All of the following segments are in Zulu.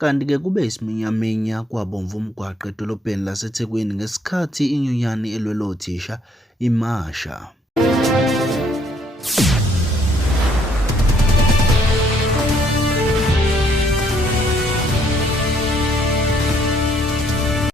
Kanti-ke kube isiminyaminya kwabomvu umgwaqo edolobheni laseThekwini ngesikhathi inyunyani elwela othisha imasha.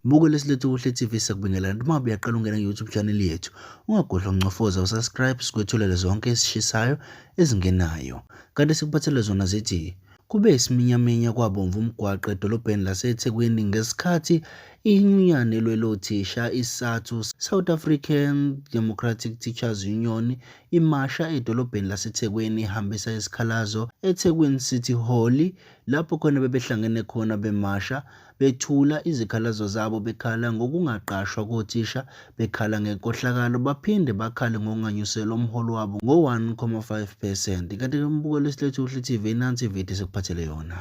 Buko lesilethu kuhle TV sakubingelela noma uyaqala ungena ku-YouTube channel yethu. Ungagodla uncofoza usubscribe sikwethulele zonke esishisayo ezingenayo. Kanti sikuphathele zona zithi kube isiminyaminya kwabomvu umgwaqo edolobheni laseThekwini ngesikhathi inyunyani elwela othisha isathu South African Democratic Teachers Union imasha edolobheni laseThekwini ihambisa izikhalazo eThekwini City Hall, lapho khona bebehlangene khona bemasha bethula izikhalazo zabo, bekhala ngokungaqashwa kothisha, bekhala ngenkohlakalo, baphinde bakhale ngokunganyuselwa umholo wabo ngo-1.5%. Kanti umbuko lesilethu uhle TV nansi ividiyo sikuphathele yona.